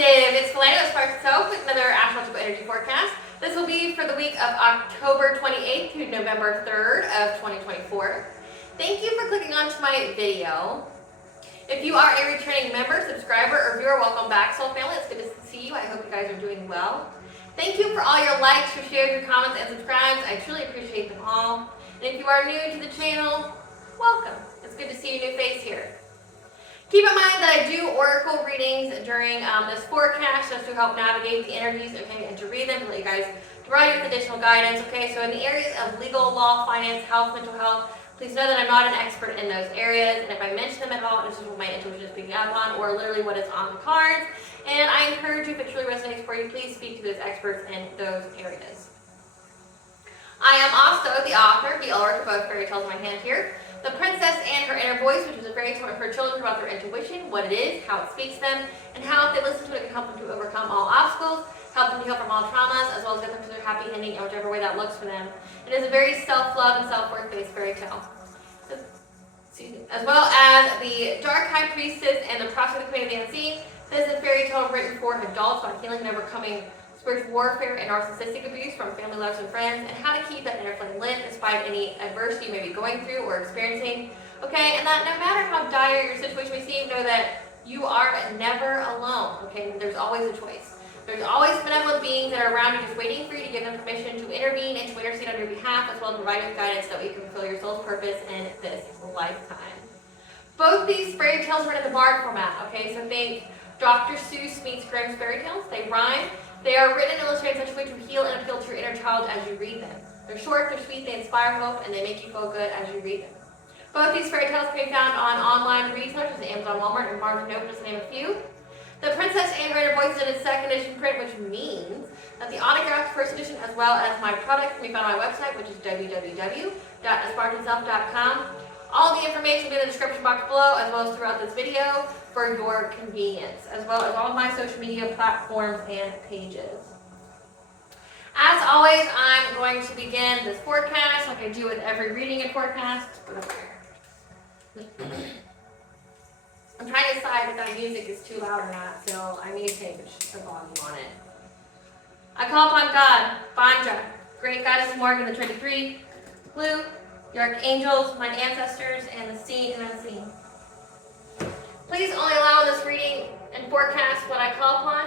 Collective, it's Kalena with Sparks Itself with another astrological energy forecast. This will be for the week of October 28th through November 3rd of 2024. Thank you for clicking onto my video. If you are a returning member, subscriber, or viewer, welcome back, Soul Family. It's good to see you. I hope you guys are doing well. Thank you for all your likes, your shares, your comments, and subscribes. I truly appreciate them all. And if you are new to the channel, welcome. It's good to see a new face here. Keep in mind that I do oracle readings during this forecast just to help navigate the energies, okay, and to read them, to let you guys provide you with additional guidance, okay? So in the areas of legal, law, finance, health, mental health, please know that I'm not an expert in those areas, and if I mention them at all, this is what my intuition is picking up on, or literally what is on the cards. And I encourage you, if it truly resonates for you, please speak to those experts in those areas. I am also the author, the oracle, both fairy tales in my hand here. The Princess and Her Inner Voice, which is a fairy tale for children about their intuition, what it is, how it speaks to them, and how if they listen to it, it can help them to overcome all obstacles, help them to heal from all traumas, as well as get them to their happy ending in whichever way that looks for them. It is a very self-love and self-worth based fairy tale. As well as the Dark High Priestess and the Prophet of the Queen of the Unseen. This is a fairy tale written for adults about healing and overcoming spiritual warfare and narcissistic abuse from family, lovers, and friends, and how to keep that inner flame lit despite any adversity you may be going through or experiencing. Okay, and that no matter how dire your situation may seem, know that you are never alone. Okay, there's always a choice. There's always benevolent beings that are around you just waiting for you to give them permission to intervene and to intercede on your behalf, as well as provide you guidance so that you can fulfill your soul's purpose in this lifetime. Both these fairy tales are in the Bard format. Okay, so think Dr. Seuss meets Grimm's fairy tales. They rhyme. They are written and illustrated in such a way to heal and appeal to your inner child as you read them. They're short, they're sweet, they inspire hope, and they make you feel good as you read them. Both these fairy tales can be found on online retailers such as Amazon, Walmart, and Barnes & Noble, just to name a few. The Princess and Her Inner Voice is in its second edition print, which means that the autographed first edition, as well as my product, can be found on my website, which is www.aspiraltotheself.com. All the information will be in the description box below, as well as throughout this video for your convenience, as well as all of my social media platforms and pages. As always, I'm going to begin this forecast like I do with every reading and forecast. I'm trying to decide if that music is too loud or not, so I need to change the volume on it. I call upon God, Banja, Great Goddess Morgan, the 23, Blue, your archangels, my ancestors, and the seen and unseen. Please only allow this reading and forecast what I call upon,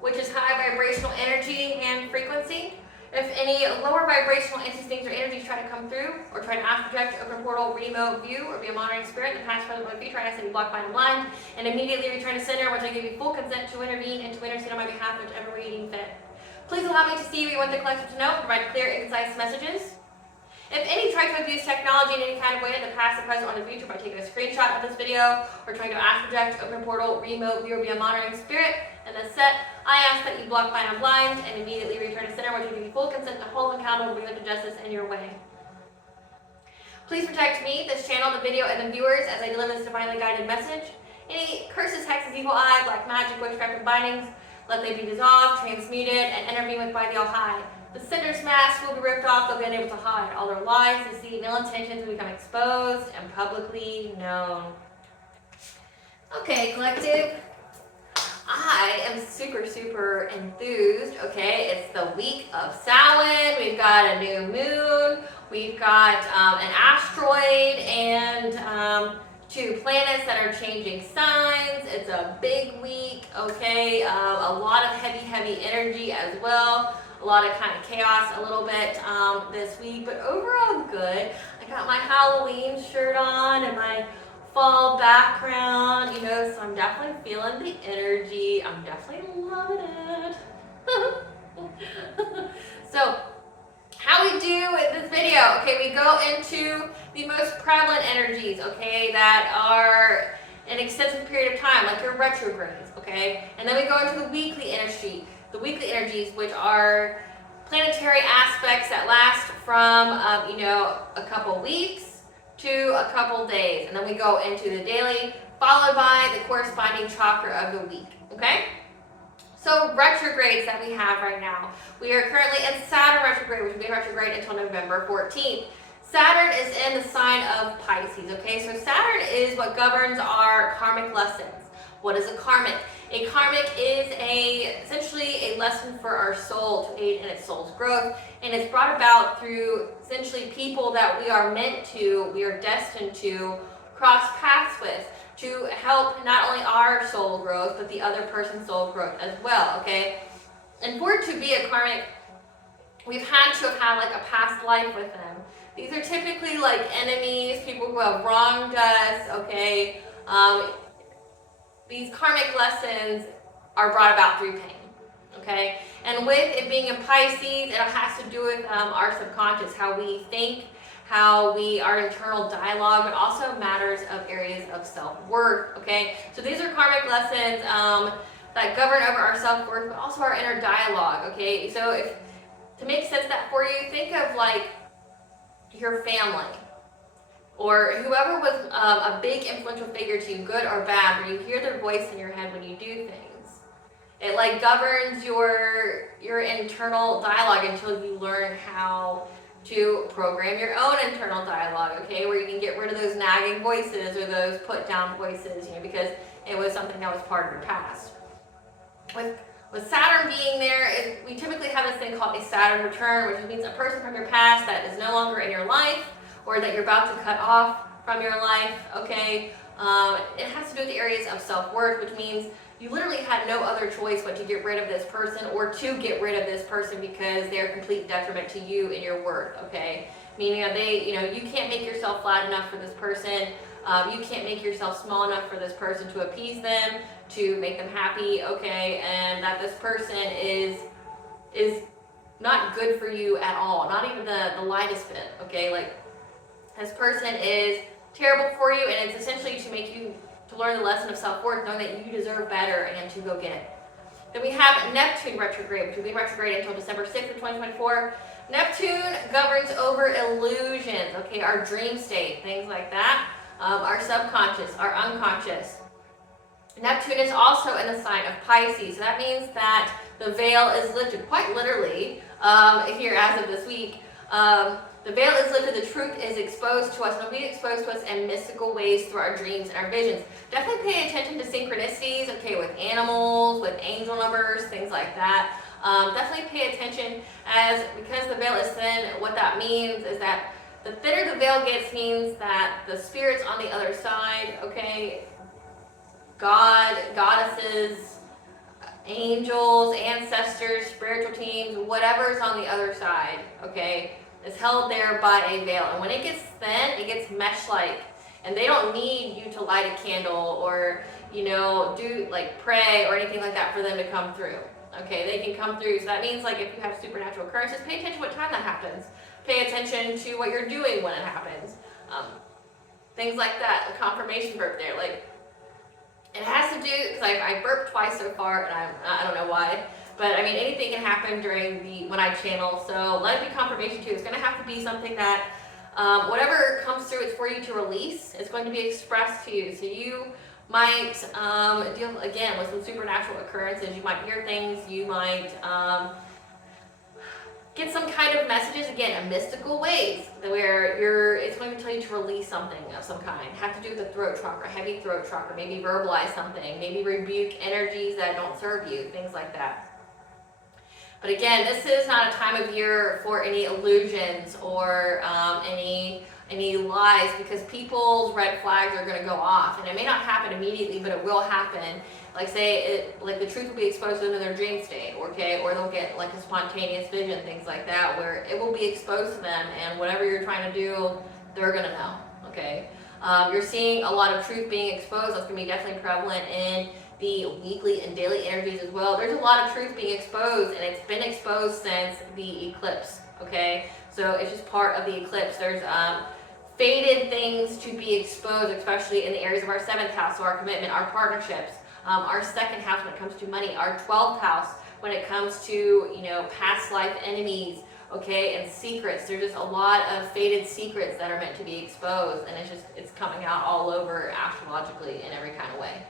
which is high vibrational energy and frequency. If any lower vibrational entities or energies try to come through, or try to ask, project, open portal, remote view, or be a monitoring spirit, the past, present, future, try to say blocked by a blind, and immediately return to sender, which I give you full consent to intervene and to intercede on my behalf, whichever way you deem fit. Please allow me to see what you want the collective to know, provide clear and concise messages. If any try to abuse technology in any kind of way in the past, the present, or the future by taking a screenshot of this video, or trying to ask, project, open portal, remote view, or be a monitoring spirit, and then set, I ask that you block by and blind and immediately return to center, which will give you full consent to hold them accountable and bring them to justice in your way. Please protect me, this channel, the video, and the viewers as I deliver this divinely guided message. Any curses, hexes, evil eye, black magic, witchcraft, and bindings, let they be dissolved, transmuted, and intervened with by the All-High. The sender's mask will be ripped off, they'll be unable to hide. All their lies, deceit, and ill intentions will become exposed and publicly known. Okay, collective. I am super enthused. Okay, it's the week of Samhain. We've got a new moon. We've got an asteroid and 2 planets that are changing signs. It's a big week. Okay, a lot of heavy energy as well. A lot of kind of chaos a little bit this week, but overall good. I got my Halloween shirt on and my fall background, you know, so I'm definitely feeling the energy. I'm definitely loving it. So, how we do with this video? Okay, we go into the most prevalent energies, okay, that are an extensive period of time, like your retrogrades, okay? And then we go into the weekly energy. The weekly energies, which are planetary aspects that last from, you know, a couple weeks to a couple days. And then we go into the daily, followed by the corresponding chakra of the week, okay? So retrogrades that we have right now. We are currently in Saturn retrograde, which will be retrograde until November 14th. Saturn is in the sign of Pisces, okay? So Saturn is what governs our karmic lessons. What is a karmic? A karmic is essentially a lesson for our soul to aid in its soul's growth, and it's brought about through essentially people that we are destined to cross paths with, to help not only our soul growth, but the other person's soul growth as well, okay? And for it to be a karmic, we've had to have had like a past life with them. These are typically like enemies, people who have wronged us, okay? These karmic lessons are brought about through pain, okay? And with it being in Pisces, it has to do with our subconscious, how we think, our internal dialogue, but also matters of areas of self-worth, okay? So these are karmic lessons that govern over our self-worth, but also our inner dialogue, okay? So to make sense of that for you, think of like your family, or whoever was a big influential figure to you, good or bad, where you hear their voice in your head when you do things. It like governs your internal dialogue until you learn how to program your own internal dialogue, okay, where you can get rid of those nagging voices or those put down voices, because it was something that was part of your past. With Saturn being there, we typically have this thing called a Saturn return, which means a person from your past that is no longer in your life, or that you're about to cut off from your life, okay? It has to do with the areas of self-worth, which means you literally had no other choice but to get rid of this person, or to get rid of this person because they're a complete detriment to you and your worth, okay? Meaning that you can't make yourself flat enough for this person. You can't make yourself small enough for this person to appease them, to make them happy, okay? And that this person is not good for you at all, not even the lightest bit, okay? Like, this person is terrible for you, and it's essentially to make you to learn the lesson of self-worth, knowing that you deserve better and to go get it. Then we have Neptune retrograde, which will be retrograde until December 6th of 2024. Neptune governs over illusions, okay, our dream state, things like that, our subconscious, our unconscious. Neptune is also in the sign of Pisces, so that means that the veil is lifted, quite literally, here as of this week. The veil is lifted, the truth is exposed to us, and it'll be exposed to us in mystical ways through our dreams and our visions. Definitely pay attention to synchronicities, okay, with animals, with angel numbers, things like that. Definitely pay attention, because the veil is thin, what that means is that the thinner the veil gets means that the spirits on the other side, okay, God, goddesses, angels, ancestors, spiritual teams, whatever's on the other side, okay, is held there by a veil. And when it gets thin, it gets mesh-like. And they don't need you to light a candle or, do like pray or anything like that for them to come through. Okay, they can come through. So that means like if you have supernatural occurrences, pay attention to what time that happens. Pay attention to what you're doing when it happens. Things like that, a confirmation burp there. Like, it has to do, because I burped twice so far, and I don't know why. But I mean, anything can happen when I channel, so let it be confirmation too. It's going to have to be something that, whatever comes through, it's for you to release. It's going to be expressed to you. So you might deal, again, with some supernatural occurrences. You might hear things, you might get some kind of messages, again, in mystical ways, where it's going to tell you to release something of some kind. Have to do with the throat chakra, heavy throat chakra, maybe verbalize something, maybe rebuke energies that don't serve you, things like that. But again, this is not a time of year for any illusions or any lies, because people's red flags are going to go off, and it may not happen immediately, but it will happen. Like the truth will be exposed to them in their dream state, okay, or they'll get like a spontaneous vision, things like that, where it will be exposed to them, and whatever you're trying to do, they're going to know, okay. You're seeing a lot of truth being exposed. That's going to be definitely prevalent in the weekly and daily energies as well. There's a lot of truth being exposed, and it's been exposed since the eclipse, okay? So it's just part of the eclipse. There's faded things to be exposed, especially in the areas of our 7th house, so our commitment, our partnerships, our 2nd house when it comes to money, our 12th house when it comes to, past life enemies, okay, and secrets. There's just a lot of faded secrets that are meant to be exposed, and it's coming out all over astrologically in every kind of way.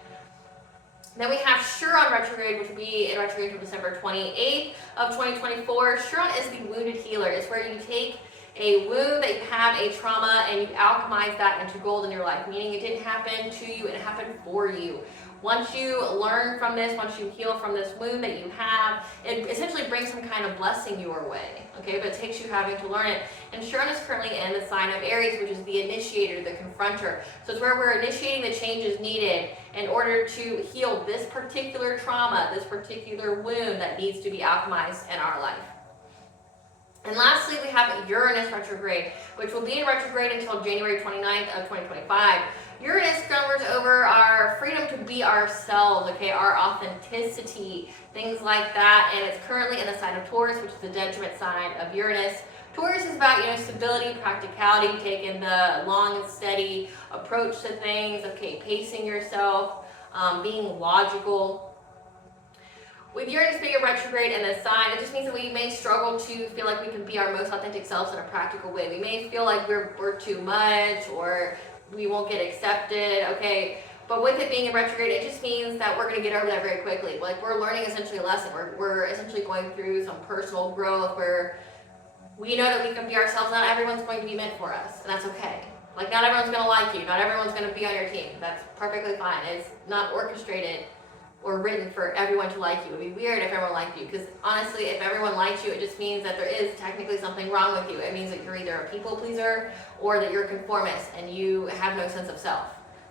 Then we have Chiron retrograde, which will be in retrograde until December 28th of 2024. Chiron is the wounded healer. It's where you take a wound that you have, a trauma, and you alchemize that into gold in your life, meaning it didn't happen to you, it happened for you. once you learn from this, once you heal from this wound that you have, it essentially brings some kind of blessing your way, okay? But it takes you having to learn it. And Chiron is currently in the sign of Aries, which is the initiator, the confronter. So it's where we're initiating the changes needed in order to heal this particular trauma, this particular wound that needs to be alchemized in our life. And lastly, we have Uranus retrograde, which will be in retrograde until January 29th of 2025. Uranus governs over our freedom to be ourselves, okay, our authenticity, things like that. And it's currently in the sign of Taurus, which is the detriment sign of Uranus. Taurus is about, stability, practicality, taking the long and steady approach to things, okay, pacing yourself, being logical. With Uranus being a retrograde in this sign, it just means that we may struggle to feel like we can be our most authentic selves in a practical way. We may feel like we're too much, or we won't get accepted, okay? But with it being a retrograde, it just means that we're going to get over that very quickly. Like, we're learning essentially a lesson. We're essentially going through some personal growth where we know that we can be ourselves. Not everyone's going to be meant for us, and that's okay. Like, not everyone's going to like you. Not everyone's going to be on your team. That's perfectly fine. It's not orchestrated or written for everyone to like you. It would be weird if everyone liked you, because honestly, if everyone likes you, it just means that there is technically something wrong with you. It means that you're either a people pleaser or that you're a conformist and you have no sense of self.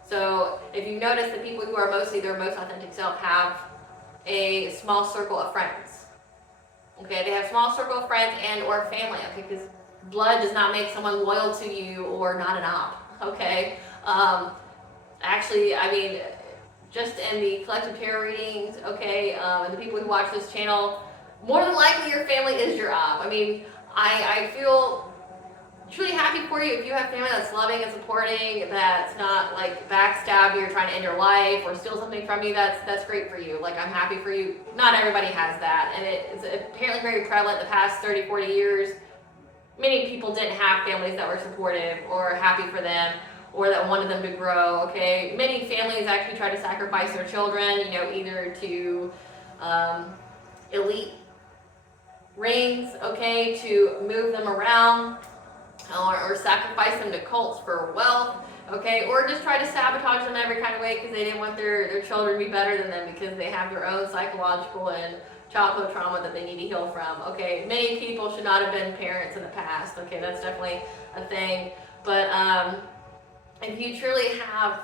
So if you notice, the people who are mostly their most authentic self have a small circle of friends. Okay, they have a small circle of friends and or family, okay, because blood does not make someone loyal to you or not an op, okay? Actually, I mean, just in the collective tarot readings, okay, and the people who watch this channel, more than likely your family is your op. I mean, I feel truly happy for you if you have family that's loving and supporting, that's not like backstab you or trying to end your life or steal something from you. That's great for you. Like, I'm happy for you. Not everybody has that, and it's apparently very prevalent the past 30, 40 years. Many people didn't have families that were supportive or happy for them, or that wanted them to grow, okay? Many families actually try to sacrifice their children, either to elite rings, okay, to move them around, or sacrifice them to cults for wealth, okay, or just try to sabotage them every kind of way because they didn't want their children to be better than them because they have their own psychological and childhood trauma that they need to heal from, okay? Many people should not have been parents in the past, okay? That's definitely a thing, but if you truly have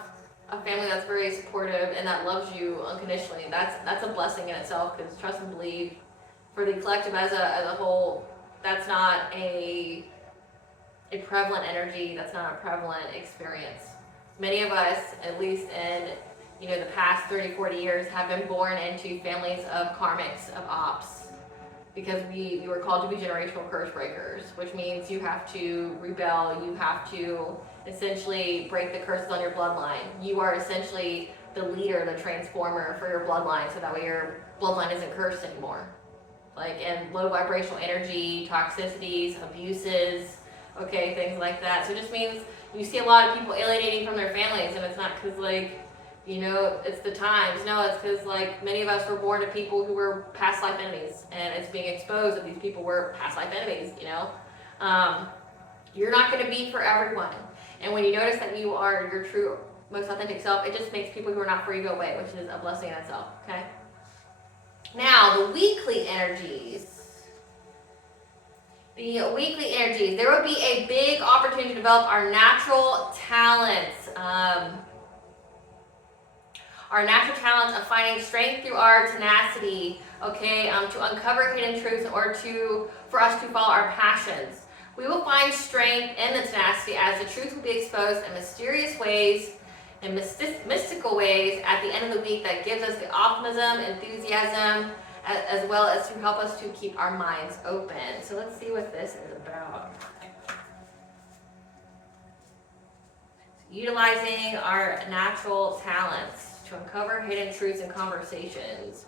a family that's very supportive and that loves you unconditionally, that's a blessing in itself, because trust and believe, for the collective as a whole, that's not a prevalent energy, that's not a prevalent experience. Many of us, at least in the past 30, 40 years, have been born into families of karmics, of ops, because we were called to be generational curse breakers, which means you have to rebel, you have to essentially break the curses on your bloodline. You are essentially the leader, the transformer for your bloodline, so that way your bloodline isn't cursed anymore. Like, and low vibrational energy, toxicities, abuses, okay, things like that. So it just means you see a lot of people alienating from their families, and it's not because it's the times. No, it's because many of us were born to people who were past life enemies, and it's being exposed that these people were past life enemies, You're not going to be for everyone. And when you notice that you are your true, most authentic self, it just makes people who are not for you go away, which is a blessing in itself, okay? Now, the weekly energies. There would be a big opportunity to develop our natural talents. Our natural talents of finding strength through our tenacity, okay, to uncover hidden truths in order for us to follow our passions. We will find strength in the tenacity as the truth will be exposed in mysterious ways and mystical ways at the end of the week that gives us the optimism, enthusiasm, as well as to help us to keep our minds open. So let's see what this is about. Utilizing our natural talents to uncover hidden truths in conversations.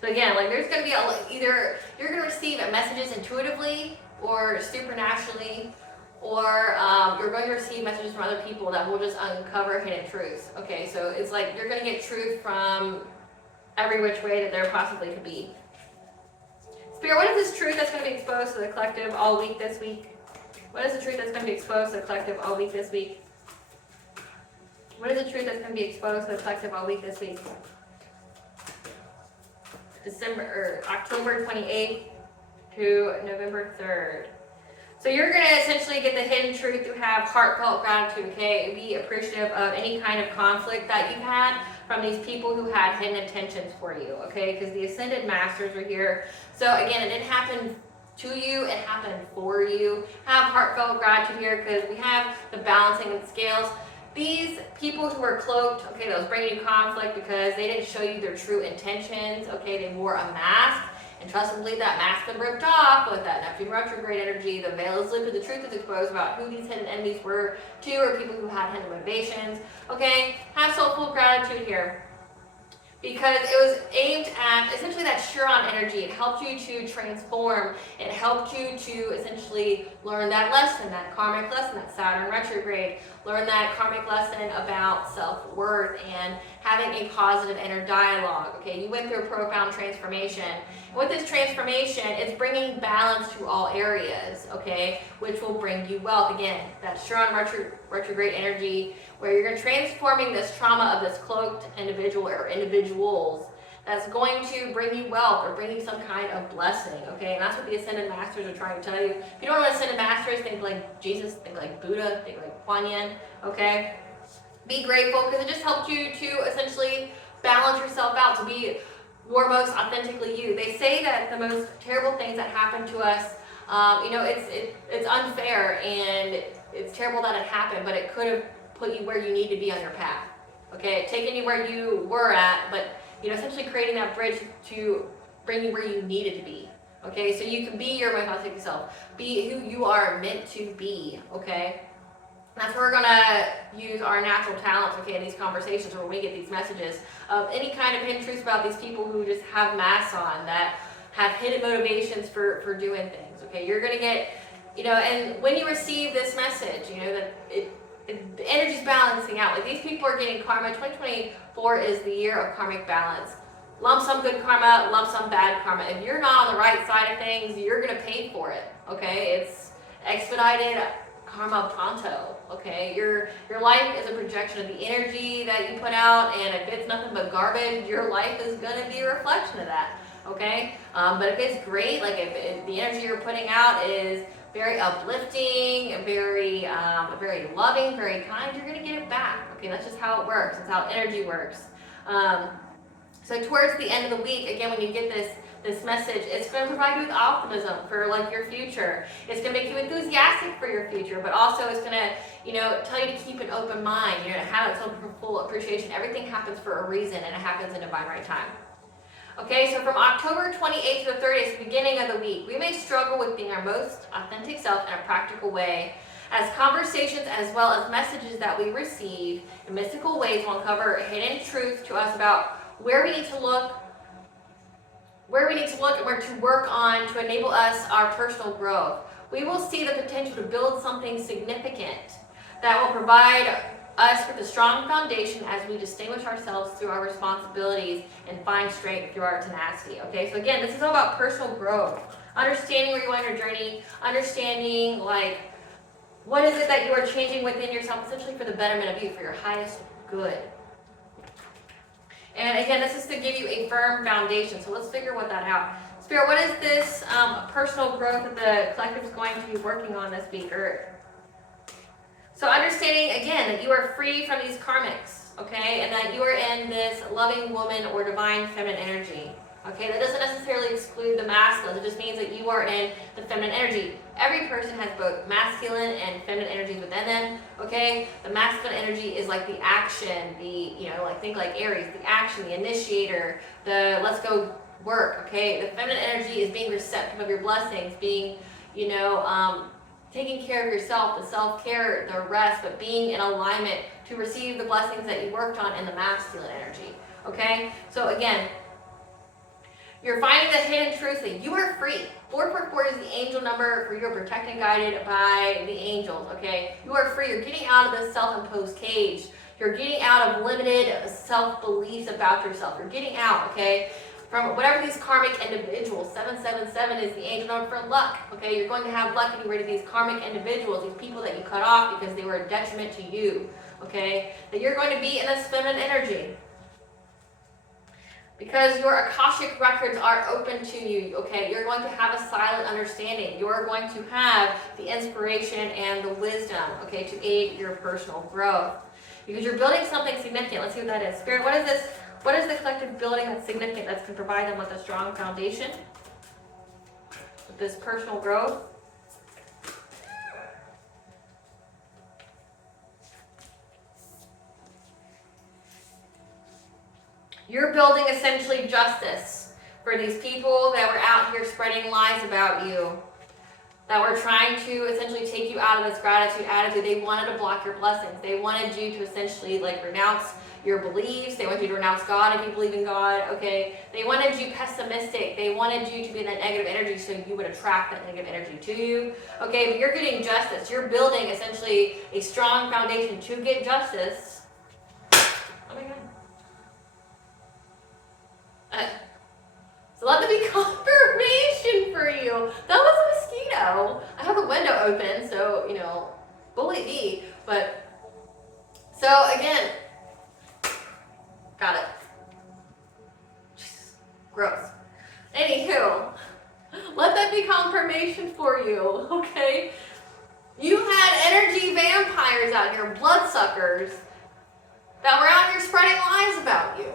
So again, there's going to be either you're going to receive messages intuitively or supernaturally, or you're going to receive messages from other people that will just uncover hidden truths. Okay, so it's you're going to get truth from every which way that there possibly could be. Spirit, what is this truth that's going to be exposed to the collective all week this week? What is the truth that's going to be exposed to the collective all week this week? What is the truth that's going to be exposed to the collective all week this week? October 28th to November 3rd. So you're going to essentially get the hidden truth to have heartfelt gratitude, okay? Be appreciative of any kind of conflict that you've had from these people who had hidden intentions for you, okay? Because the Ascended Masters are here. So again, it didn't happen to you, it happened for you. Have heartfelt gratitude here because we have the balancing of the scales. These people who were cloaked, okay, that was bringing you conflict because they didn't show you their true intentions, okay? They wore a mask. And trust and believe that mask been ripped off with that Neptune retrograde energy. The veil is lifted, the truth is exposed about who these hidden enemies were to, or people who had hidden motivations. Okay, have soulful gratitude here. Because it was aimed at essentially that Chiron energy. It helped you to transform. It helped you to essentially learn that lesson, that karmic lesson, that Saturn retrograde. Learn that karmic lesson about self-worth and having a positive inner dialogue. Okay, you went through a profound transformation. And with this transformation, it's bringing balance to all areas, okay, which will bring you wealth. Again, that Chiron retrograde energy, where you're transforming this trauma of this cloaked individual or individuals that's going to bring you wealth or bring you some kind of blessing, okay? And that's what the Ascended Masters are trying to tell you. If you don't know Ascended Masters, think like Jesus, think like Buddha, think like Kuan Yin, okay? Be grateful because it just helped you to essentially balance yourself out, to be your most authentically you. They say that the most terrible things that happen to us, you know, it's unfair and it's terrible that it happened, but it could have put you where you need to be on your path, okay? Taking you where you were at, but you know, essentially creating that bridge to bring you where you needed to be, okay? So you can be your most authentic self, be who you are meant to be, okay? That's where we're gonna use our natural talents, okay, in these conversations or when we get these messages of any kind of hidden truths about these people who just have masks on, that have hidden motivations for doing things, okay? You're gonna get, you know, and when you receive this message, you know, that the energy's balancing out. Like these people are getting karma. 2024 is the year of karmic balance. Lump sum good karma, lump sum bad karma. If you're not on the right side of things, you're gonna pay for it, okay? It's expedited karma pronto, okay? Your life is a projection of the energy that you put out, and if it's nothing but garbage, your life is gonna be a reflection of that, okay? But if it's great, like if the energy you're putting out is very uplifting, very loving, very kind, you're gonna get it back. Okay, that's just how it works. That's how energy works. So towards the end of the week, again, when you get this message, it's gonna provide you with optimism for like your future. It's gonna make you enthusiastic for your future, but also it's gonna, you know, tell you to keep an open mind. You know, have its own full appreciation. Everything happens for a reason, and it happens in divine right time. Okay, so from October 28th to the 30th, beginning of the week, we may struggle with being our most authentic self in a practical way, as conversations as well as messages that we receive in mystical ways will uncover hidden truths to us about where we need to look and where to work on to enable us our personal growth. We will see the potential to build something significant that will provide us with a strong foundation as we distinguish ourselves through our responsibilities and find strength through our tenacity. Okay, so again, this is all about personal growth, understanding where you are in your journey, understanding like what is it that you are changing within yourself, essentially for the betterment of you, for your highest good. And again, this is to give you a firm foundation. So let's figure what that out. Spirit, what is this personal growth that the collective is going to be working on this week? So understanding, again, that you are free from these karmics, okay? And that you are in this loving woman or divine feminine energy, okay? That doesn't necessarily exclude the masculine. It just means that you are in the feminine energy. Every person has both masculine and feminine energies within them, okay? The masculine energy is like the action, you know, like think like Aries, the action, the initiator, the let's go work, okay? The feminine energy is being receptive of your blessings, being, you know, taking care of yourself, the self-care, the rest, but being in alignment to receive the blessings that you worked on in the masculine energy, okay? So again, you're finding the hidden truths that you are free. 444 is the angel number for you're protected and guided by the angels, okay? You are free. You're getting out of this self-imposed cage. You're getting out of limited self-beliefs about yourself. You're getting out, okay? From whatever these karmic individuals, 777 is the angel number for luck, okay? You're going to have luck getting rid of these karmic individuals, these people that you cut off because they were a detriment to you, okay? That you're going to be in this feminine energy. Because your Akashic records are open to you, okay? You're going to have a silent understanding. You're going to have the inspiration and the wisdom, okay, to aid your personal growth. Because you're building something significant. Let's see what that is. Spirit, what is this? What is the collective building that's significant that's going to provide them with a strong foundation? With this personal growth? You're building essentially justice for these people that were out here spreading lies about you, that were trying to essentially take you out of this gratitude attitude. They wanted to block your blessings. They wanted you to essentially like renounce your beliefs. They wanted you to renounce God if you believe in God, okay? They wanted you pessimistic. They wanted you to be in that negative energy so you would attract that negative energy to you, okay? But you're getting justice. You're building essentially a strong foundation to get justice. Oh my God. So let there be confirmation for you. That was a mosquito. I have the window open, so, you know, bully me. But, so again, got it. Gross. Anywho, let that be confirmation for you, okay? You had energy vampires out here, bloodsuckers, that were out here spreading lies about you.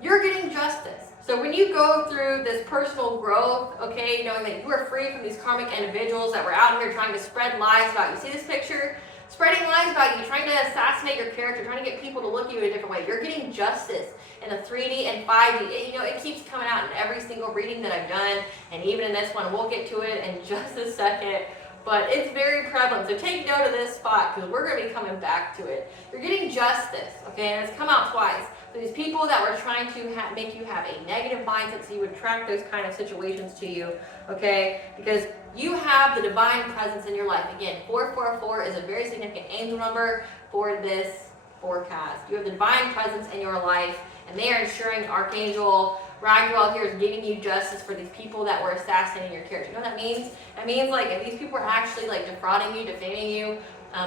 You're getting justice. So when you go through this personal growth, okay, knowing that you are free from these karmic individuals that were out here trying to spread lies about you. See this picture? Spreading lies about you, trying to assassinate your character, trying to get people to look at you in a different way. You're getting justice in the 3D and 5D. It keeps coming out in every single reading that I've done, and even in this one. We'll get to it in just a second. But it's very prevalent. So take note of this spot because we're going to be coming back to it. You're getting justice, okay? And it's come out twice. So these people that were trying to make you have a negative mindset so you would attract those kind of situations to you, okay? Because you have the divine presence in your life. Again, 444 is a very significant angel number for this forecast. You have the divine presence in your life, and they are ensuring Archangel Raguel here is giving you justice for these people that were assassinating your character. You know what that means? That means like if these people are actually like defrauding you, defaming you,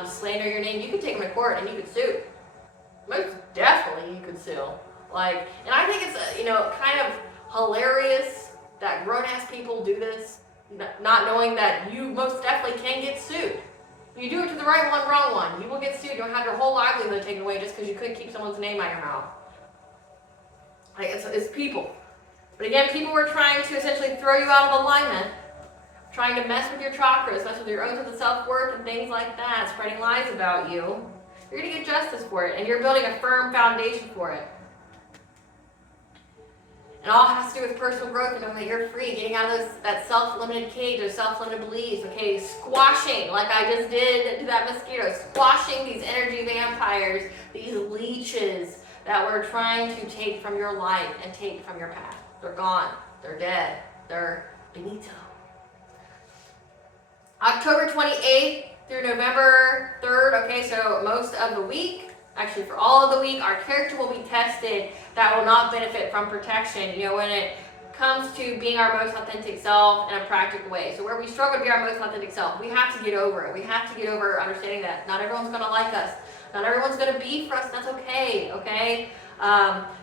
slander your name, you could take them to court and you could sue. Most definitely you could sue. Like, and I think it's kind of hilarious that grown-ass people do this, not knowing that you most definitely can get sued. You do it to the right one, wrong one. You will get sued. You'll have your whole livelihood taken away just because you couldn't keep someone's name out of your mouth. Like, it's people. But again, people were trying to essentially throw you out of alignment, trying to mess with your chakras, mess with your own sense of self-worth and things like that, spreading lies about you. You're going to get justice for it, and you're building a firm foundation for it. And all has to do with personal growth and knowing that you're free, getting out of that self-limited cage, those self-limited beliefs, okay? Squashing, like I just did to that mosquito, squashing these energy vampires, these leeches that were trying to take from your life and take from your path. They're gone. They're dead. They're finito. October 28th through November 3rd, okay, so most of the week, actually for all of the week, our character will be tested. That will not benefit from protection, when it comes to being our most authentic self in a practical way. So where we struggle to be our most authentic self, we have to get over it. We have to get over understanding that not everyone's going to like us. Not everyone's going to be for us, and that's okay, okay?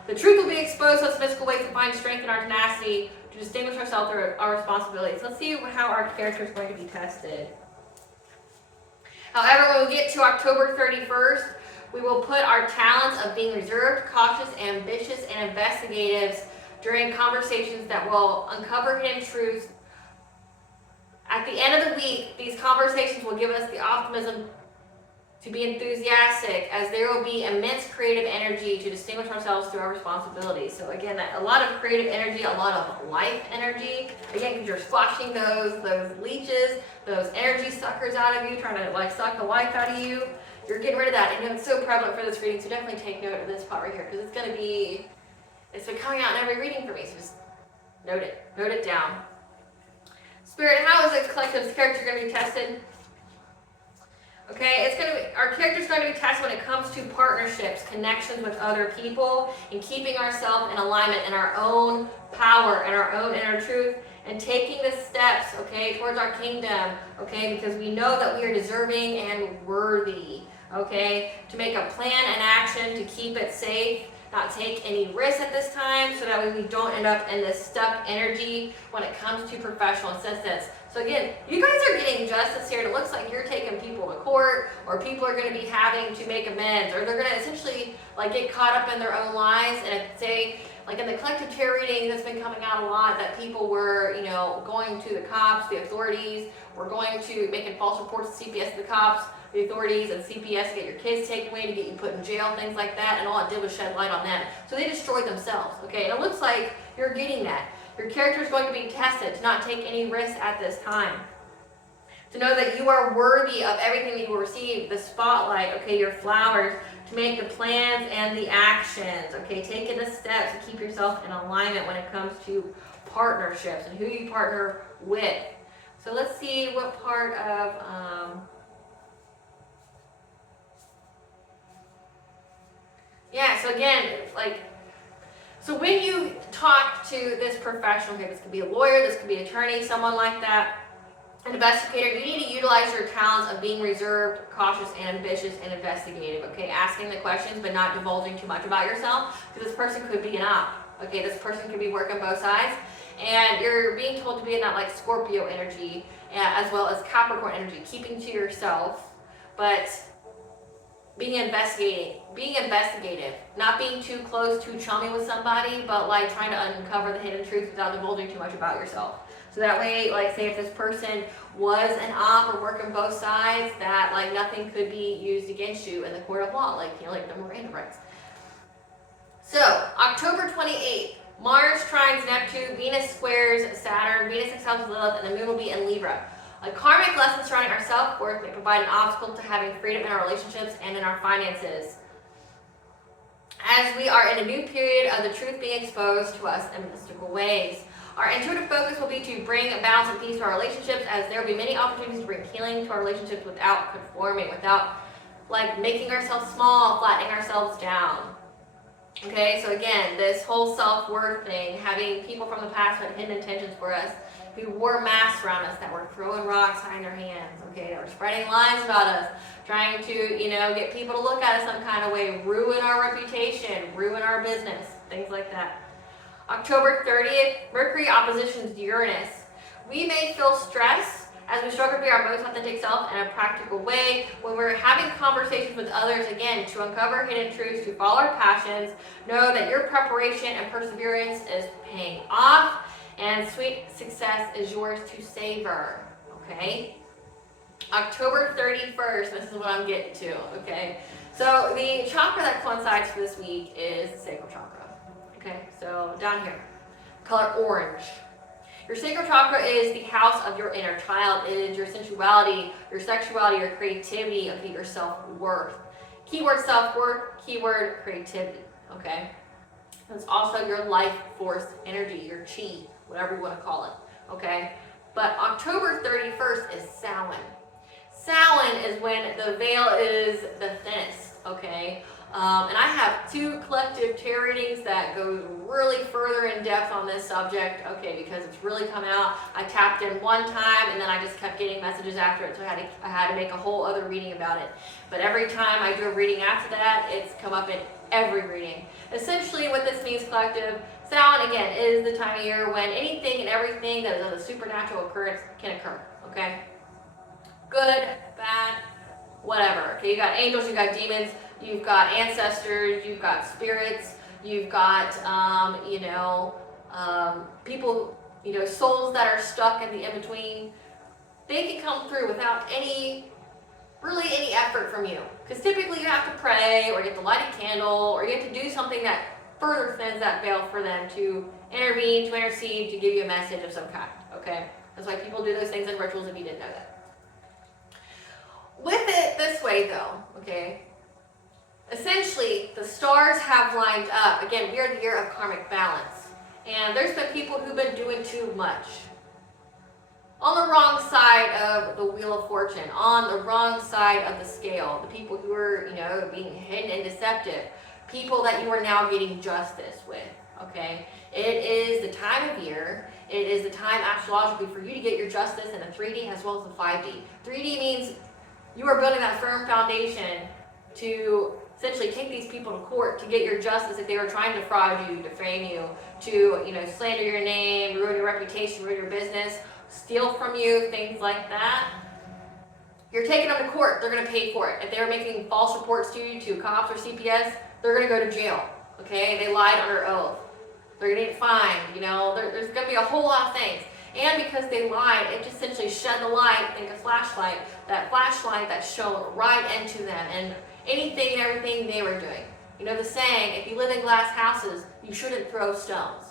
The truth will be exposed to us physical ways to find strength in our tenacity to distinguish ourselves through our responsibilities. Let's see how our character is going to be tested. However, when we get to October 31st, we will put our talents of being reserved, cautious, ambitious, and investigative during conversations that will uncover hidden truths. At the end of the week, these conversations will give us the optimism to be enthusiastic, as there will be immense creative energy to distinguish ourselves through our responsibilities. So again, a lot of creative energy, a lot of life energy. Again, because you're squashing those leeches, those energy suckers out of you, trying to suck the life out of you. You're getting rid of that. And it's so prevalent for this reading, so definitely take note of this part right here, because it's been coming out in every reading for me, so just note it down. Spirit, how is the collective's character going to be tested? Okay, our character's going to be tested when it comes to partnerships, connections with other people, and keeping ourselves in alignment in our own power and our own inner truth, and taking the steps, okay, towards our kingdom, okay, because we know that we are deserving and worthy, okay, to make a plan and action to keep it safe. not take any risks at this time, so that way we don't end up in this stuck energy when it comes to professional assistance. So again, you guys are getting justice here, and it looks like you're taking people to court, or people are going to be having to make amends, or they're going to essentially like get caught up in their own lives. And if, say, like in the collective tarot reading that's been coming out a lot, that people were, you know, going to the cops, the authorities, were going to making false reports to CPS, to the cops, the authorities, and CPS to get your kids taken away, to get you put in jail, things like that, and all it did was shed light on them. So they destroyed themselves, okay? And it looks like you're getting that. Your character is going to be tested to not take any risks at this time. To know that you are worthy of everything that you will receive, the spotlight, okay, your flowers, to make the plans and the actions, okay, taking the steps to keep yourself in alignment when it comes to partnerships and who you partner with. So let's see what part of, yeah, so again, like, so when you talk to this professional, okay, this could be a lawyer, this could be an attorney, someone like that, an investigator, you need to utilize your talents of being reserved, cautious, and ambitious, and investigative, okay? Asking the questions, but not divulging too much about yourself, because this person could be an op, okay? This person could be working both sides, and you're being told to be in that, like, Scorpio energy, as well as Capricorn energy, keeping to yourself, but being investigative, not being too close, too chummy with somebody, but like trying to uncover the hidden truth without divulging too much about yourself. So that way, like, say if this person was an op or working both sides, that like nothing could be used against you in the court of law, like, you know, like the Miranda rights. So October 28th, Mars trines Neptune, Venus squares Saturn, Venus sextiles Lilith, and the moon will be in Libra. A karmic lesson surrounding our self-worth may provide an obstacle to having freedom in our relationships and in our finances, as we are in a new period of the truth being exposed to us in mystical ways. Our intuitive focus will be to bring a balance and peace to our relationships, as there will be many opportunities to bring healing to our relationships without conforming, without like making ourselves small, flattening ourselves down. Okay, so again, this whole self-worth thing, having people from the past who had hidden intentions for us, who wore masks around us, that were throwing rocks behind their hands, okay, that were spreading lies about us, trying to, you know, get people to look at us some kind of way, ruin our reputation, ruin our business, things like that. October 30th, Mercury oppositions Uranus. We may feel stress as we struggle to be our most authentic self in a practical way. When we're having conversations with others, again, to uncover hidden truths, to follow our passions, know that your preparation and perseverance is paying off, and sweet success is yours to savor, okay? October 31st, this is what I'm getting to, okay? So the chakra that coincides for this week is the Sacral Chakra, okay? So down here, color orange. Your Sacral Chakra is the house of your inner child. It is your sensuality, your sexuality, your creativity, okay, your self-worth. Keyword self-worth, keyword creativity, okay? It's also your life force energy, your chi, whatever you want to call it, okay? But October 31st is Samhain. Samhain is when the veil is the thinnest, okay? And I have two collective tarot readings that go really further in depth on this subject, okay, because it's really come out. I tapped in one time and then I just kept getting messages after it, so I had to make a whole other reading about it. But every time I do a reading after that, it's come up in every reading. Essentially what this means, collective, Samhain, again, is the time of year when anything and everything that is of a supernatural occurrence can occur, okay? Good, bad, whatever, okay? You got angels, you got demons, you've got ancestors, you've got spirits, you've got, people, souls that are stuck in the in-between. They can come through without any effort from you. Because typically you have to pray, or you have to light a candle, or you have to do something that further thins that veil for them to intervene, to intercede, to give you a message of some kind, okay? That's why people do those things in rituals, if you didn't know that. With it this way though, okay, essentially the stars have lined up. Again, we are the year of karmic balance. And there's been people who've been doing too much. On the wrong side of the wheel of fortune, on the wrong side of the scale. The people who are, being hidden and deceptive. People that you are now getting justice with, okay? It is the time of year. It is the time astrologically for you to get your justice in the 3D as well as the 5D. 3D means you are building that firm foundation to essentially take these people to court to get your justice if they were trying to fraud you, defame you, to, you know, slander your name, ruin your reputation, ruin your business, steal from you, things like that. You're taking them to court, they're going to pay for it. If they were making false reports to you, to cops or CPS, they're going to go to jail, okay? They lied under oath. They're going to get fined, you know, there's going to be a whole lot of things. And because they lied, it just essentially shed the light, think a flashlight, that flashlight that shone right into them and anything and everything they were doing. You know the saying, if you live in glass houses, you shouldn't throw stones.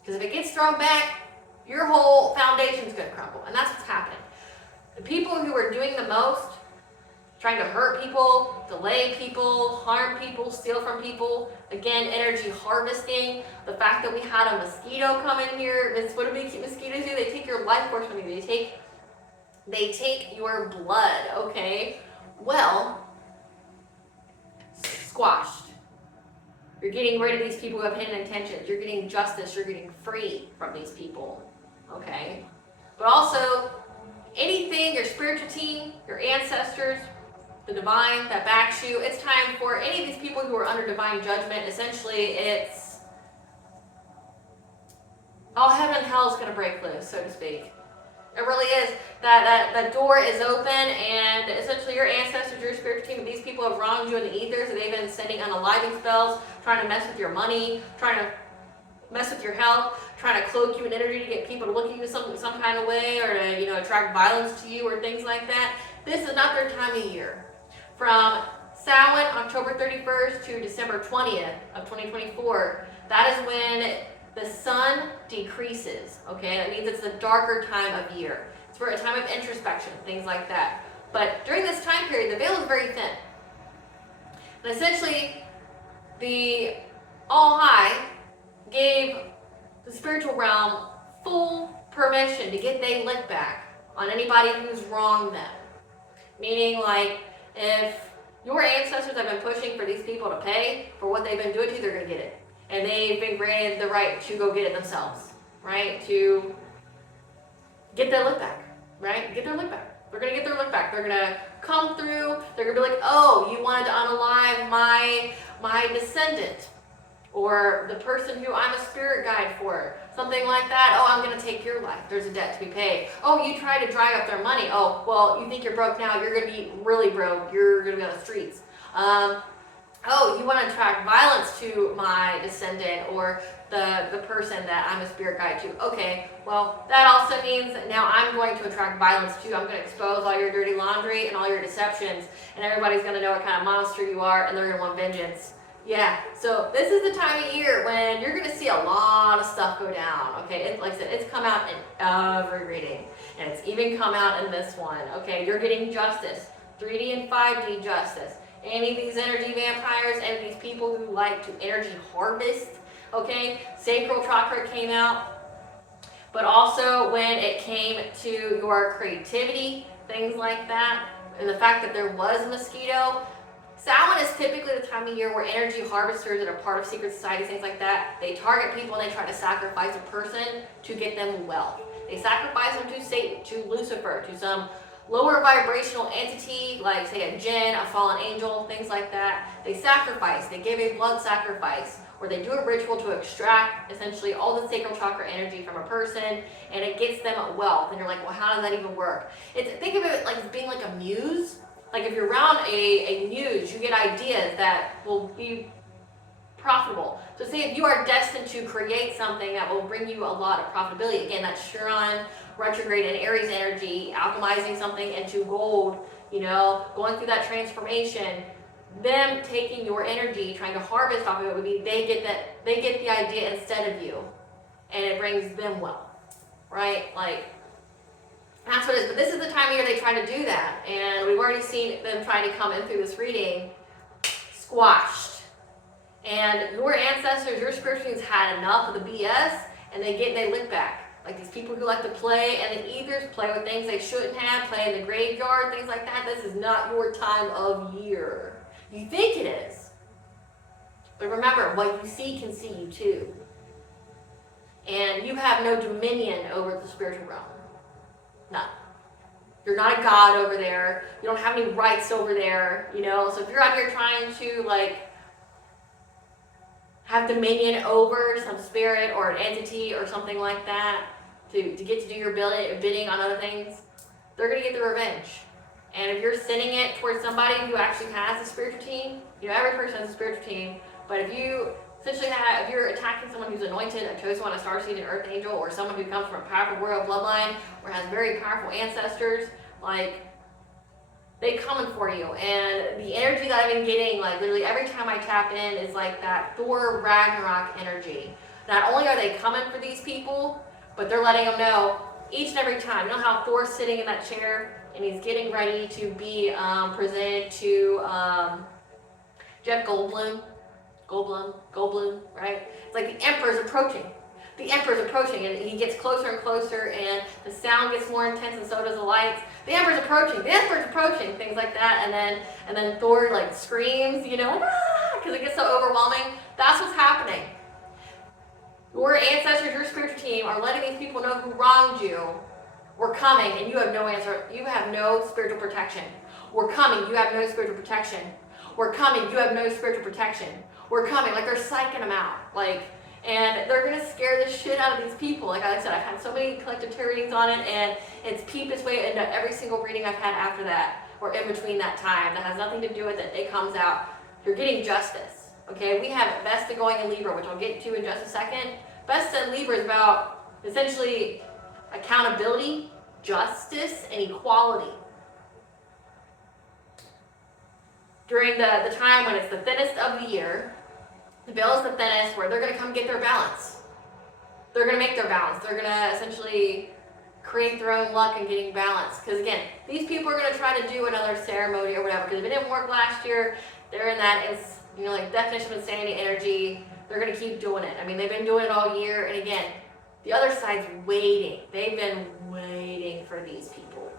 Because if it gets thrown back, your whole foundation's going to crumble. And that's what's happening. The people who are doing the most, trying to hurt people, delay people, harm people, steal from people, again, energy harvesting, the fact that we had a mosquito come in here, what do mosquitoes do? They take your life force from you. They take your blood, okay? Well, squashed. You're getting rid of these people who have hidden intentions. You're getting justice. You're getting free from these people, okay? But also, anything, your spiritual team, your ancestors, the divine that backs you, it's time for any of these people who are under divine judgment. Essentially, it's all heaven and hell is going to break loose, so to speak. It really is. That door is open, and essentially your ancestors, your spiritual team, these people have wronged you in the ethers, and they've been sending unaliving spells, trying to mess with your money, trying to mess with your health, trying to cloak you in energy to get people to look at you some kind of way, or to, you know, attract violence to you or things like that. This is not their time of year. From Samhain, October 31st to December 20th of 2024, that is when the sun decreases, okay? That means it's the darker time of year. It's for a time of introspection, things like that. But during this time period, the veil is very thin. And essentially, the All-High gave the spiritual realm full permission to get their lick back on anybody who's wronged them. Meaning, like, if your ancestors have been pushing for these people to pay for what they've been doing to you, they're going to get it. And they've been granted the right to go get it themselves, right? To get their lick back, right? Get their lick back. They're going to get their lick back. They're going to come through. They're going to be like, oh, you wanted to unalive my descendant, or the person who I'm a spirit guide for, something like that. Oh, I'm going to take your life. There's a debt to be paid. Oh, you tried to dry up their money. Oh, well, you think you're broke now. You're going to be really broke. You're going to be on the streets. Oh, you want to attract violence to my descendant or the person that I'm a spirit guide to. Okay, well, that also means that now I'm going to attract violence too. I'm going to expose all your dirty laundry and all your deceptions, and everybody's going to know what kind of monster you are, and they're going to want vengeance. Yeah, so this is the time of year when you're going to see a lot of stuff go down, okay? Like I said, it's come out in every reading, and it's even come out in this one, okay? You're getting justice, 3D and 5D justice. Any of these energy vampires, any of these people who like to energy harvest, okay? Sacral Chakra came out, but also when it came to your creativity, things like that, and the fact that there was a mosquito. Samhain is typically the time of year where energy harvesters that are part of secret societies, things like that, they target people and they try to sacrifice a person to get them wealth. They sacrifice them to Satan, to Lucifer, to some lower vibrational entity, like say a jinn, a fallen angel, things like that. They sacrifice, they give a blood sacrifice, or they do a ritual to extract essentially all the sacral chakra energy from a person, and it gets them wealth. And you're like, well, how does that even work? Think of it like being like a muse. Like if you're around a muse, you get ideas that will be profitable. So say if you are destined to create something that will bring you a lot of profitability, again, that's Chiron, retrograde, and Aries energy, alchemizing something into gold, you know, going through that transformation, them taking your energy, trying to harvest off of it would be they get the idea instead of you, and it brings them wealth, right? Like, that's what it is. But this is the time of year they try to do that, and we've already seen them trying to come in through this reading squashed. And your ancestors, your spiritual beings had enough of the BS, and they lick back. Like these people who like to play and the ethers, play with things they shouldn't have, play in the graveyard, things like that. This is not your time of year. You think it is. But remember, what you see can see you too. And you have no dominion over the spiritual realm. None. You're not a god over there. You don't have any rights over there, you know? So if you're out here trying to, like, have dominion over some spirit or an entity or something like that to get to do your bidding on other things, they're going to get the revenge. And if you're sending it towards somebody who actually has a spiritual team, you know, every person has a spiritual team, but if you essentially if you're attacking someone who's anointed, a chosen one, a starseed, an earth angel, or someone who comes from a powerful royal bloodline or has very powerful ancestors, like, they coming for you. And the energy that I've been getting, like, literally every time I tap in is like that Thor Ragnarok energy. Not only are they coming for these people, but they're letting them know each and every time. You know how Thor's sitting in that chair and he's getting ready to be presented to Jeff Goldblum, right? It's like the Emperor's approaching. The Emperor's approaching, and he gets closer and closer, and the sound gets more intense, and so does the lights. The Emperor's approaching. The Emperor's approaching. Things like that, and then Thor, like, screams, you know, like, ah, because it gets so overwhelming. That's what's happening. Your ancestors, your spiritual team, are letting these people know who wronged you. We're coming, and you have no answer. You have no spiritual protection. We're coming. You have no spiritual protection. We're coming. You have no spiritual protection. We're coming. Like, they're psyching them out. Like, and they're going to scare the shit out of these people. Like I said, I've had so many collective tarot readings on it, and it's peeped its way into every single reading I've had after that, or in between that time, that has nothing to do with it. It comes out. You're getting justice. Okay, we have Vesta going in Libra, which I'll get to in just a second. Vesta in Libra is about essentially accountability, justice, and equality. During the time when it's the thinnest of the year, the veil is the thinnest, where they're going to come get their balance. They're going to make their balance. They're going to essentially create their own luck in getting balance. Because again, these people are going to try to do another ceremony or whatever. Because if it didn't work last year, they're in that, it's, you know, like definition of insanity energy. They're going to keep doing it. I mean, they've been doing it all year. And again, the other side's waiting. They've been waiting for these people.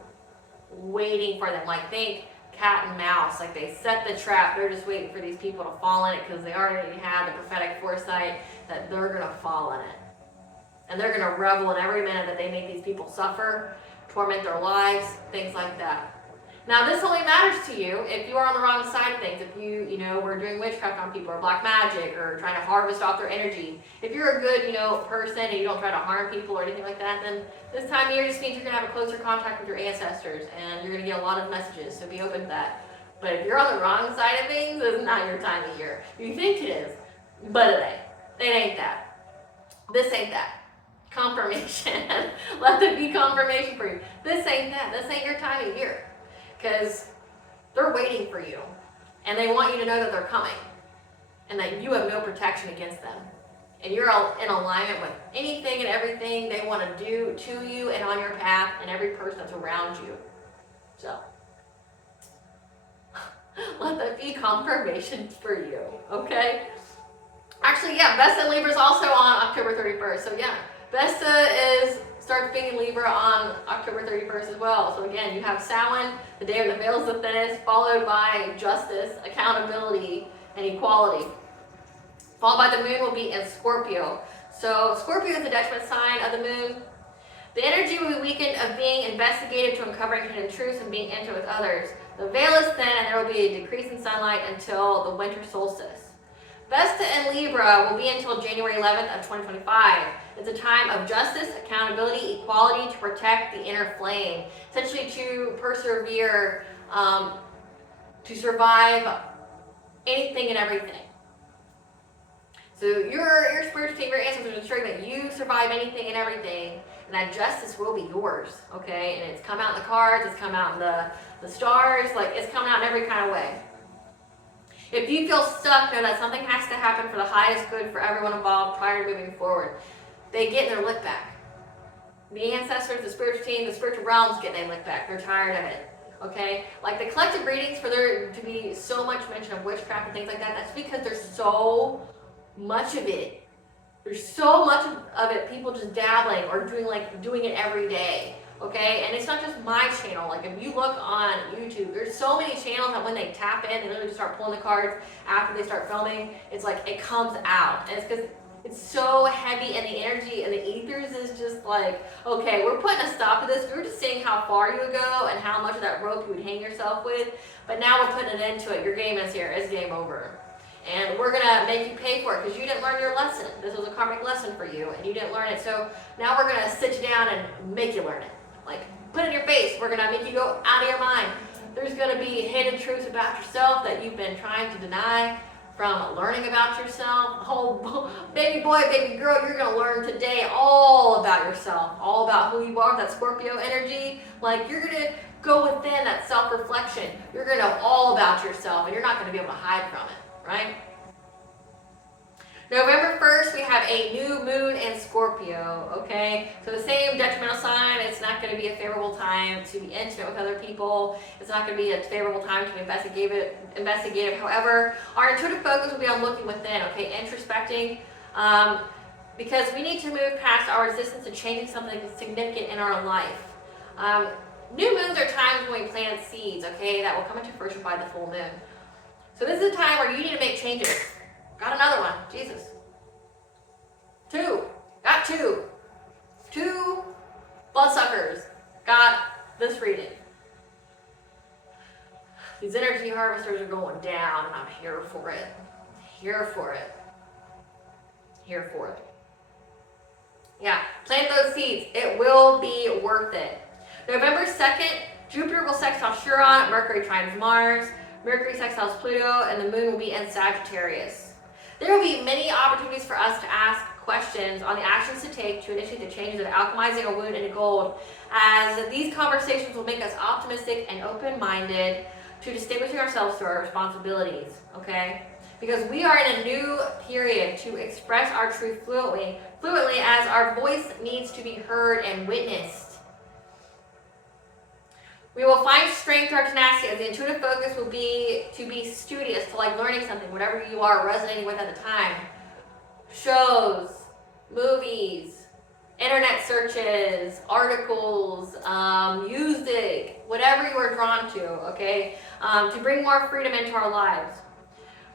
Waiting for them. Like, think cat and mouse. Like, they set the trap. They're just waiting for these people to fall in it because they already had the prophetic foresight that they're going to fall in it. And they're going to revel in every minute that they make these people suffer, torment their lives, things like that. Now, this only matters to you if you are on the wrong side of things. If you know, were doing witchcraft on people or black magic or trying to harvest off their energy. If you're a good, you know, person and you don't try to harm people or anything like that, then this time of year just means you're going to have a closer contact with your ancestors and you're going to get a lot of messages, so be open to that. But if you're on the wrong side of things, it's not your time of year. You think it is, but it ain't. It ain't that. This ain't that. Confirmation. Let it be confirmation for you. This ain't that. This ain't your time of year. Because they're waiting for you. And they want you to know that they're coming. And that you have no protection against them. And you're in alignment with anything and everything they want to do to you and on your path and every person that's around you. So, let that be confirmation for you. Okay? Actually, yeah, Vesta in Libra is also on October 31st. So, yeah, Vesta starts being in Libra on October 31st as well. So again, you have Samhain, the day of the veil is the thinnest, followed by justice, accountability, and equality. Followed by the moon will be in Scorpio. So Scorpio is the detriment sign of the moon. The energy will be weakened of being investigative to uncovering hidden truths and being intimate with others. The veil is thin and there will be a decrease in sunlight until the winter solstice. Vesta in Libra will be until January 11th of 2025. It's a time of justice, accountability, equality to protect the inner flame. Essentially to persevere, to survive anything and everything. So your spiritual team, your ancestors are ensuring that you survive anything and everything, and that justice will be yours, okay? And it's come out in the cards, it's come out in the stars, like it's coming out in every kind of way. If you feel stuck, know that something has to happen for the highest good for everyone involved prior to moving forward. They get their lick back. The ancestors, the spiritual team, the spiritual realms get their lick back. They're tired of it, okay? Like the collective readings, for there to be so much mention of witchcraft and things like that, that's because there's so much of it. There's so much of it, people just dabbling or doing it every day. Okay, and it's not just my channel. Like if you look on YouTube, there's so many channels that when they tap in, they literally just start pulling the cards after they start filming. It's like it comes out, and it's because It's so heavy, and the energy and the ethers is just like, okay, we're putting a stop to this. We were just seeing how far you would go and how much of that rope you would hang yourself with, but now we're putting an end to it. Your game is here. It's game over. And we're going to make you pay for it because you didn't learn your lesson. This was a karmic lesson for you, and you didn't learn it. So now we're going to sit you down and make you learn it. Like, put it in your face. We're going to make you go out of your mind. There's going to be hidden truths about yourself that you've been trying to deny from learning about yourself. Oh, baby boy, baby girl, you're going to learn today all about yourself, all about who you are, that Scorpio energy. Like, you're going to go within that self-reflection. You're going to know all about yourself, and you're not going to be able to hide from it, right? November 1st, we have a new moon in Scorpio, okay? So the same detrimental sign. It's not going to be a favorable time to be intimate with other people. It's not going to be a favorable time to be investigative. However, our intuitive focus will be on looking within, okay? Introspecting, because we need to move past our resistance to changing something significant in our life. New moons are times when we plant seeds, okay, that will come into fruition by the full moon. So this is a time where you need to make changes. Got another one. Jesus. Got two. Two bloodsuckers got this reading. These energy harvesters are going down, and I'm here for it. Here for it. Here for it. Yeah, plant those seeds. It will be worth it. November 2nd, Jupiter will sextile Chiron, Mercury trines Mars, Mercury sextiles Pluto, and the moon will be in Sagittarius. There will be many opportunities for us to ask questions on the actions to take to initiate the changes of alchemizing a wound into gold, as these conversations will make us optimistic and open-minded to distinguishing ourselves through our responsibilities, okay? Because we are in a new period to express our truth fluently as our voice needs to be heard and witnessed. We will find strength through our tenacity, as the intuitive focus will be to be studious, to like learning something, whatever you are resonating with at the time. Shows, movies, internet searches, articles, music, whatever you are drawn to, okay? To bring more freedom into our lives.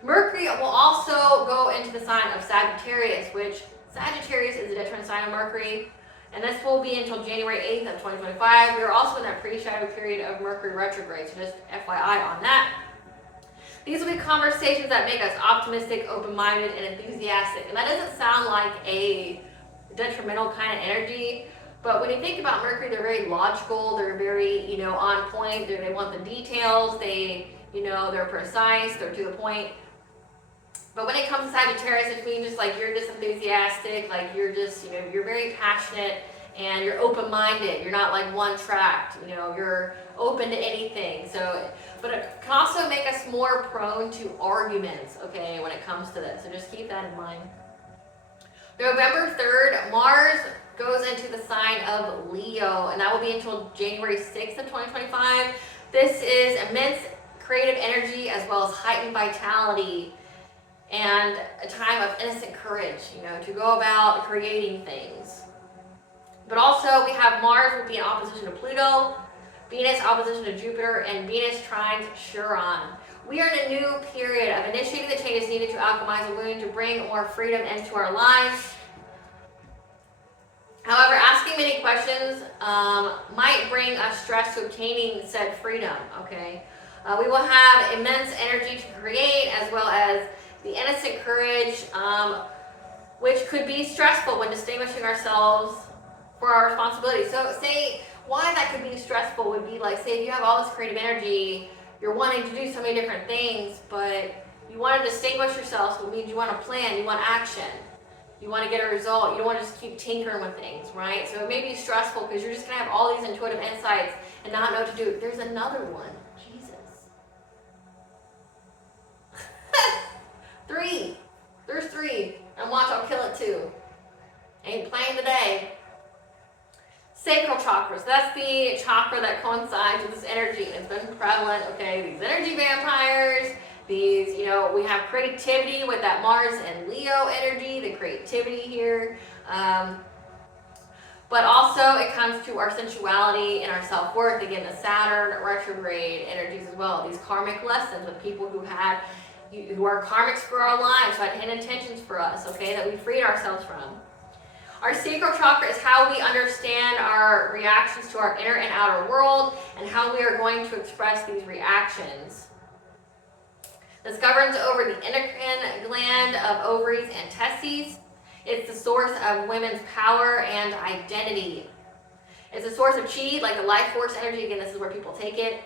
Mercury will also go into the sign of Sagittarius, which Sagittarius is the detriment sign of Mercury. And this will be until January 8th of 2025. We are also in that pre-shadow period of Mercury retrograde, so just FYI on that. These will be conversations that make us optimistic, open-minded, and enthusiastic. And that doesn't sound like a detrimental kind of energy, but when you think about Mercury, they're very logical, they're very, on point, they want the details, they're precise, they're to the point. But when it comes to Sagittarius, it means just like you're just enthusiastic, like you're just, you're very passionate and you're open-minded. You're not like one-tracked, you're open to anything. So, but it can also make us more prone to arguments, okay, when it comes to this. So just keep that in mind. November 3rd, Mars goes into the sign of Leo, and that will be until January 6th of 2025. This is immense creative energy as well as heightened vitality, and a time of innocent courage, to go about creating things. But also we have Mars will be in opposition to Pluto, Venus opposition to Jupiter, and Venus trines Chiron. We are in a new period of initiating the changes needed to alchemize a wound to bring more freedom into our lives. However, asking many questions might bring us stress to obtaining said freedom, okay? We will have immense energy to create, as well as the innocent courage, which could be stressful when distinguishing ourselves for our responsibilities. So say why that could be stressful would be like, say if you have all this creative energy, you're wanting to do so many different things, but you want to distinguish yourself, so it means you want to plan, you want action, you want to get a result, you don't want to just keep tinkering with things, right? So it may be stressful because you're just going to have all these intuitive insights and not know what to do. There's another one. There's three. And watch, I'll kill it too. Ain't playing today. Sacral Chakra. So that's the chakra that coincides with this energy. And it's been prevalent, okay? These energy vampires, these, we have creativity with that Mars and Leo energy, the creativity here. But also it comes to our sensuality and our self-worth. Again, the Saturn retrograde energies as well. These karmic lessons with people who had who are karmics for our lives, who had hidden intentions for us, okay, that we freed ourselves from. Our sacral chakra is how we understand our reactions to our inner and outer world and how we are going to express these reactions. This governs over the endocrine gland of ovaries and testes. It's the source of women's power and identity. It's a source of chi, like the life force energy. Again, this is where people take it.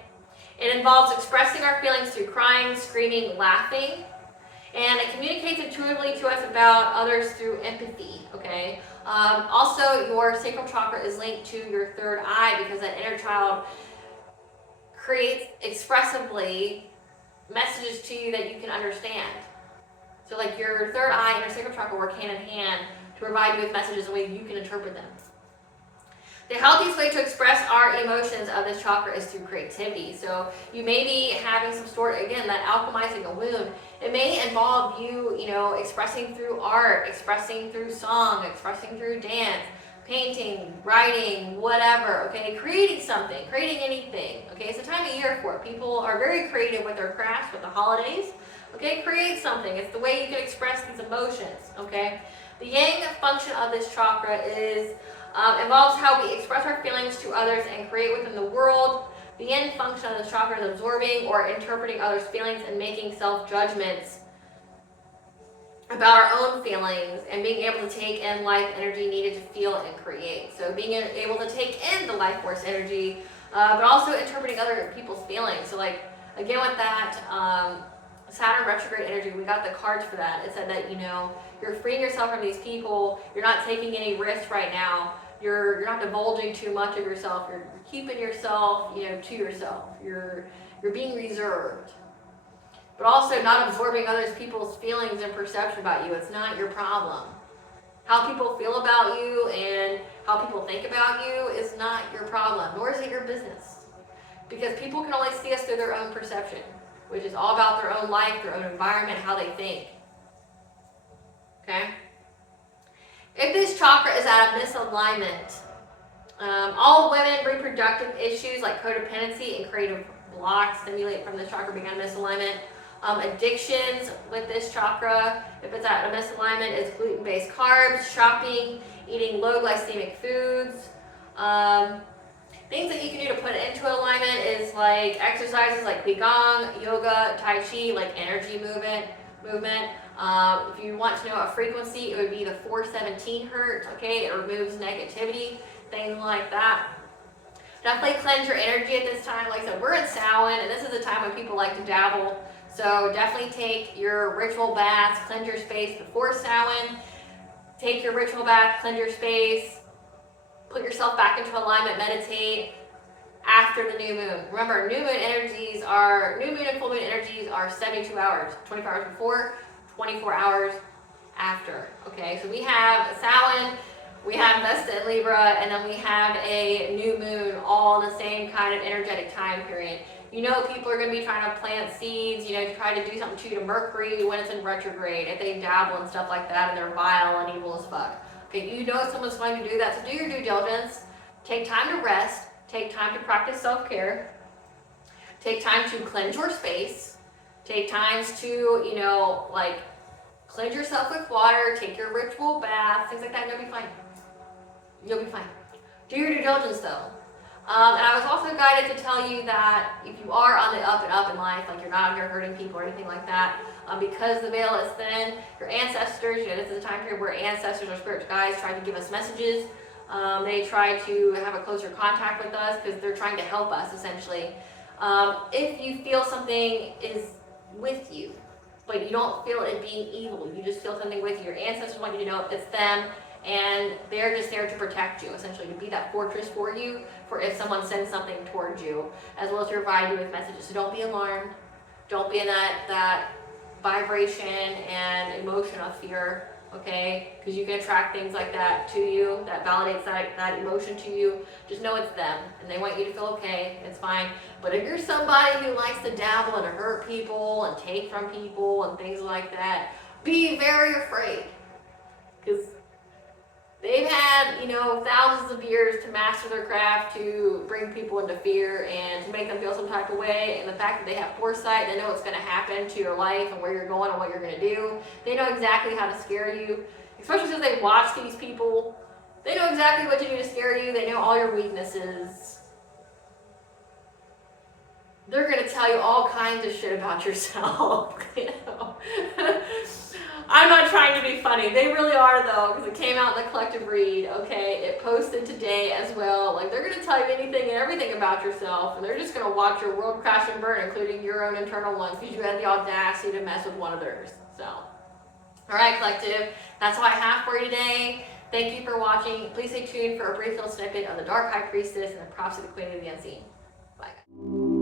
It involves expressing our feelings through crying, screaming, laughing. And it communicates intuitively to us about others through empathy, okay? Also, your sacral chakra is linked to your third eye because that inner child creates expressively messages to you that you can understand. So like your third eye and your sacral chakra work hand in hand to provide you with messages in ways you can interpret them. The healthiest way to express our emotions of this chakra is through creativity. So you may be having some sort, again, that alchemizing a wound. It may involve you, expressing through art, expressing through song, expressing through dance, painting, writing, whatever, okay? Creating something, creating anything, okay? It's a time of year for it. People are very creative with their crafts, with the holidays, okay? Create something. It's the way you can express these emotions, okay? The yang function of this chakra is involves how we express our feelings to others and create within the world. The yin function of this chakra is absorbing or interpreting others' feelings and making self-judgments about our own feelings and being able to take in life energy needed to feel and create. So being able to take in the life force energy, but also interpreting other people's feelings. So like, again with that Saturn retrograde energy, we got the cards for that. It said that, you're freeing yourself from these people. You're not taking any risks right now. You're not divulging too much of yourself. You're keeping yourself, to yourself. You're being reserved. But also not absorbing other people's feelings and perception about you. It's not your problem. How people feel about you and how people think about you is not your problem, nor is it your business. Because people can only see us through their own perception, which is all about their own life, their own environment, how they think. Okay? If this chakra is out of misalignment, all women reproductive issues like codependency and creative blocks stimulate from this chakra being out of misalignment. Addictions with this chakra, if it's out of misalignment, is gluten-based carbs, shopping, eating low glycemic foods. Things that you can do to put it into alignment is like exercises like Qigong, yoga, Tai Chi, like energy movement. If you want to know a frequency, it would be the 417 hertz, okay? It removes negativity, things like that. Definitely cleanse your energy at this time. Like I said, we're in Samhain, and this is a time when people like to dabble. So definitely take your ritual baths, cleanse your space before Samhain. Take your ritual bath, cleanse your space. Put yourself back into alignment, meditate after the new moon. Remember, new moon and full moon energies are 72 hours, 24 hours before, 24 hours after. Okay, so we have Samhain, we have Vesta and Libra, and then we have a new moon, all in the same kind of energetic time period. People are going to be trying to plant seeds, to try to do something to Mercury when it's in retrograde, if they dabble and stuff like that, and they're vile and evil as fuck. Okay, someone's going to do that, so do your due diligence. Take time to rest. Take time to practice self-care. Take time to cleanse your space. Take times to, cleanse yourself with water. Take your ritual bath, things like that, and you'll be fine. You'll be fine. Do your due diligence, though. And I was also guided to tell you that if you are on the up and up in life, like you're not out here hurting people or anything like that, because the veil is thin, your ancestors, this is a time period where ancestors or spiritual guides try to give us messages. They try to have a closer contact with us because they're trying to help us, essentially. If you feel something is with you, but you don't feel it being evil, you just feel something with you, your ancestors want you to know it's them, and they're just there to protect you, essentially, to be that fortress for you, for if someone sends something towards you, as well as to provide you with messages. So don't be alarmed. Don't be in that vibration and emotion of fear, okay? Because you can attract things like that to you, that validates that emotion to you. Just know it's them, and they want you to feel okay. It's fine. But if you're somebody who likes to dabble and to hurt people and take from people and things like that, be very afraid. Because They've had, you know, thousands of years to master their craft, to bring people into fear and to make them feel some type of way. And the fact that they have foresight, they know what's going to happen to your life and where you're going and what you're going to do. They know exactly how to scare you, especially since they watch these people. They know exactly what to do to scare you. They know all your weaknesses. They're going to tell you all kinds of shit about yourself. You know? I'm not trying to be funny. They really are, though, because it came out in the collective read, okay? It posted today as well. Like, they're going to tell you anything and everything about yourself, and they're just going to watch your world crash and burn, including your own internal ones, because you had the audacity to mess with one of theirs. So, all right, collective. That's all I have for you today. Thank you for watching. Please stay tuned for a brief little snippet of the Dark High Priestess and the Prophecy of the Queen of the Unseen. Bye, guys.